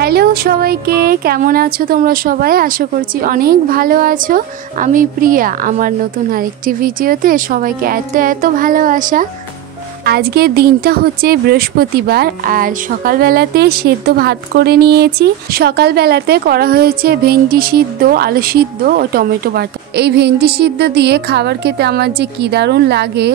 Hello সবাইকে, কেমন আছো তোমরা সবাই? আশা করছি অনেক ভালো আছো। আমি প্রিয়া, আমার নতুন আরেকটি ভিডিওতে সবাইকে এত এত ভালোবাসা। আজকের দিনটা হচ্ছে বৃহস্পতিবার, আর সকালবেলাতে সেদ্ধ ভাত করে নিয়েছি। সকালবেলাতে করা হয়েছে ভেন্ডি সিদ্ধ, আলু সিদ্ধ ও টমেটো বাটা। এই ভেন্ডি সিদ্ধ দিয়ে খাবার খেতে আমার যে কী দারুণ লাগে।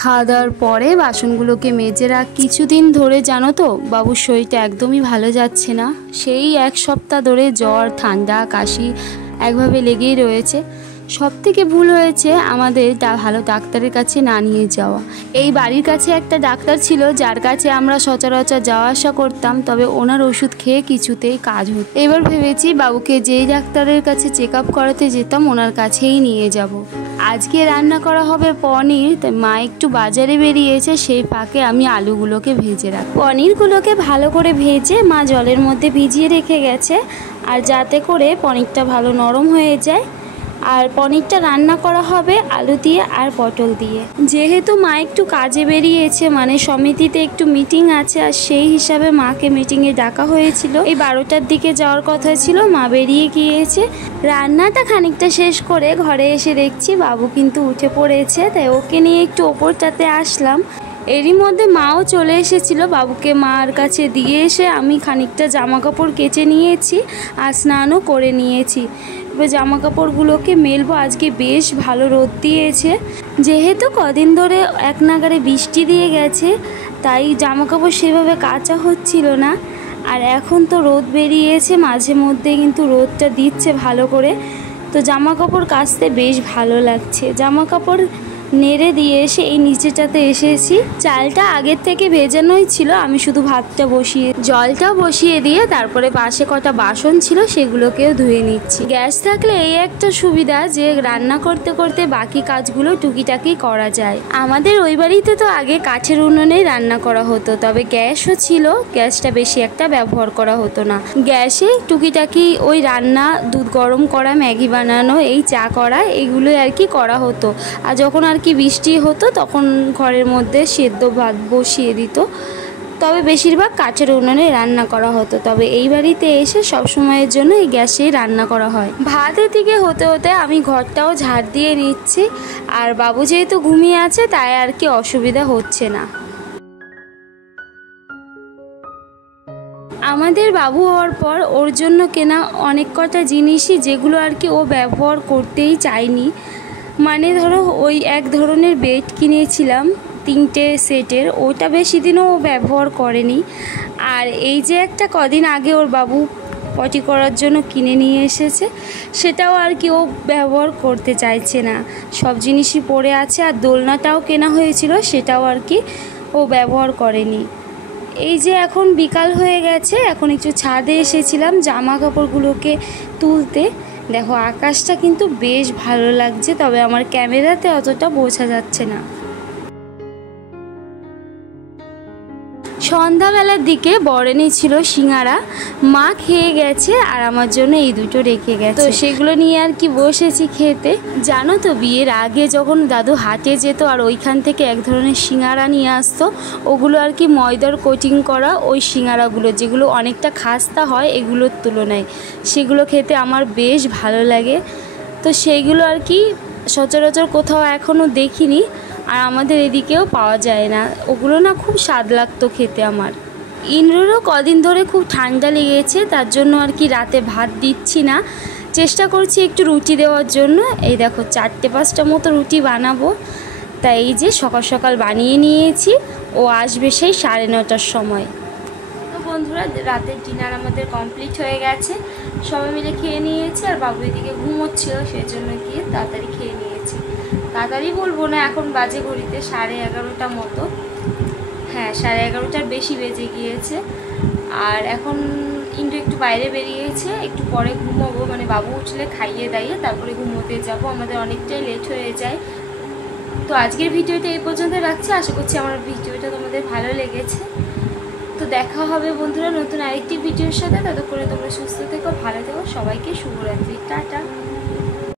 খাওয়া দাওয়ার পরে বাসনগুলোকে মেজে রাখ। কিছুদিন ধরে জানো তো, বাবুর শরীরটা একদমই ভালো যাচ্ছে না। সেই এক সপ্তাহ ধরে জ্বর, ঠান্ডা, কাশি একভাবে লেগেই রয়েছে। সব থেকে ভুল হয়েছে আমাদের ভালো ডাক্তারের কাছে না নিয়ে যাওয়া। এই বাড়ির কাছে একটা ডাক্তার ছিল যার কাছে আমরা সচরাচর যাওয়া আসা করতাম, তবে ওনার ওষুধ খেয়ে কিছুতেই কাজ হতো। এবার ভেবেছি বাবুকে যেই ডাক্তারের কাছে চেক আপ করাতে যেতাম ওনার কাছেই নিয়ে যাব। আজকে রান্না করা হবে পনির, তাই মা একটু বাজারে বেরিয়েছে, সেই ফাঁকে আমি আলুগুলোকে ভেজে রাখি। পনিরগুলোকে ভালো করে ভেজে মা জলের মধ্যে ভিজিয়ে রেখে গেছে, আর যাতে করে পনিরটা ভালো নরম হয়ে যায়। আর পনিরটা রান্না করা হবে আলু দিয়ে আর পটল দিয়ে। যেহেতু মা একটু কাজে বেরিয়েছে, মানে সমিতিতে একটু মিটিং আছে, আর সেই হিসাবে মাকে মিটিংয়ে ডাকা হয়েছিল। এই 12টার দিকে যাওয়ার কথা ছিল, মা বেরিয়ে গিয়েছে। রান্নাটা খানিকটা শেষ করে ঘরে এসে দেখছি বাবু কিন্তু উঠে পড়েছে, তাই ওকে নিয়ে একটু ওপরটাতে আসলাম। এরই মধ্যে মাও চলে এসেছিল। বাবুকে মার কাছে দিয়ে এসে আমি খানিকটা জামা কাপড় কেচে নিয়েছি আর স্নানও করে নিয়েছি। এবার জামা কাপড়গুলোকে মেলবো। আজকে বেশ ভালো রোদ দিয়েছে, যেহেতু কদিন ধরে এক নাগাড়ে বৃষ্টি দিয়ে গেছে, তাই জামা কাপড় সেভাবে কাচা হচ্ছিল না। আর এখন তো রোদ বেরিয়েছে, মাঝে মধ্যে কিন্তু রোদটা দিচ্ছে ভালো করে, তো জামা কাপড় কাচতে বেশ ভালো লাগছে। জামা কাপড় নেড়ে দিয়ে এসে এই নিচেটাতে এসেছি। চালটা আগের থেকে ভেজানোই ছিল, আমি শুধু ভাতটা বসিয়ে জলটা বসিয়ে দিয়ে তারপরে পাশে কটা বাসন ছিল সেগুলোকেও ধুয়ে নিচ্ছি। গ্যাস থাকলে এই একটা সুবিধা যে রান্না করতে করতে বাকি কাজগুলো টুকিটাকি করা যায়। আমাদের ওই বাড়িতে তো আগে কাঠের উনুনেই রান্না করা হতো, তবে গ্যাসও ছিল, গ্যাসটা বেশি একটা ব্যবহার করা হতো না। গ্যাসে টুকিটাকি ওই রান্না, দুধ গরম করা, ম্যাগি বানানো, এই চা করা, এগুলোই আর কি করা হতো। আর যখন আর কি বৃষ্টি হতো তখন ঘরের মধ্যে সেদ্ধ ভাত বসিয়ে দিত, তবে বেশিরভাগ কাঠের উনুনে রান্না করা হতো। তবে এই বাড়িতে এসে সব সময়ের জন্য এই গ্যাসেই রান্না করা হয়। ভাতের দিকে হতে হতে আমি ঘরটাও ঝাড় দিয়ে নিচ্ছি, আর বাবু যেহেতু ঘুমিয়ে আছে তাই আর কি অসুবিধা হচ্ছে না। আমাদের বাবু হওয়ার পর ওর জন্য কেনা অনেক কটা জিনিসই যেগুলো আর কি ও ব্যবহার করতেই চায়নি। মানে ধরো ওই এক ধরনের বেড কিনেছিলাম 3টে সেটের, ওটা বেশি দিনও ও ব্যবহার করেনি। আর এই যে একটা কদিন আগে ওর বাবু পটি করার জন্য কিনে নিয়ে এসেছে, সেটাও আর কি ও ব্যবহার করতে চাইছে না, সব জিনিসই পড়ে আছে। আর দোলনাটাও কেনা হয়েছিল, সেটাও আর কি ও ব্যবহার করেনি। এই যে এখন বিকাল হয়ে গেছে, এখন একটু ছাদে এসেছিলাম জামা কাপড়গুলোকে তুলতে। দেখো আকাশটা কিন্তু বেশ ভালো লাগছে, তবে আমার ক্যামেরাতে অতটা বোঝা যাচ্ছে না। সন্ধ্যাবেলার দিকে বরেনি ছিল সিঙ্গারা, মা খেয়ে গেছে আর আমার জন্য এই দুটো রেখে গেছে, তো সেগুলো নিয়ে আর কি বসেছি খেতে। জানো তো, বিয়ের আগে যখন দাদু হাটে যেত আর ওইখান থেকে এক ধরনের সিঙ্গারা নিয়ে আসতো, ওগুলো আর কি ময়দার কোটিং করা ওই সিঙ্গারাগুলো, যেগুলো অনেকটা খাস্তা হয় এগুলোর তুলনায়, সেগুলো খেতে আমার বেশ ভালো লাগে। তো সেইগুলো আর কি সচরাচর কোথাও এখনও দেখিনি, আর আমাদের এদিকেও পাওয়া যায় না। ওগুলো না খুব স্বাদ লাগতো খেতে আমার। ইন্দ্ররও কদিন ধরে খুব ঠান্ডা লেগেছে, তার জন্য আর কি রাতে ভাত দিচ্ছি না, চেষ্টা করছি একটু রুটি দেওয়ার জন্য। এই দেখো 4-5টা মতো রুটি বানাবো, তাই এই যে সকাল সকাল বানিয়ে নিয়েছি। ও আসবে সেই 9:30টার সময়। তো বন্ধুরা, রাতের ডিনার আমাদের কমপ্লিট হয়ে গেছে, সবাই মিলে খেয়ে নিয়েছি। আর বাবু এদিকে ঘুমোচ্ছিল, সেই জন্য গিয়ে তাড়াতাড়ি খেয়ে নিয়েছি। তাড়াতাড়ি বলবো না, এখন বাজে ঘড়িতে 11:30টা মতো, হ্যাঁ 11:30টার বেশি বেজে গিয়েছে। আর এখন ইন্টু একটু বাইরে বেরিয়েছে, একটু পরে ঘুমোবো, মানে বাবু উঠলে খাইয়ে দাইয়ে তারপরে ঘুমোতে যাব, আমাদের অনেকটাই লেট হয়ে যায়। তো আজকের ভিডিওটা এই পর্যন্ত রাখছি, আশা করছি আমার ভিডিওটা তোমাদের ভালো লেগেছে। তো দেখা হবে বন্ধুরা নতুন আরেকটি ভিডিওর সাথে, ততক্ষণে তোমরা সুস্থ থেকো, ভালো থেকো, সবাইকে শুভরাত্রি, টাটা।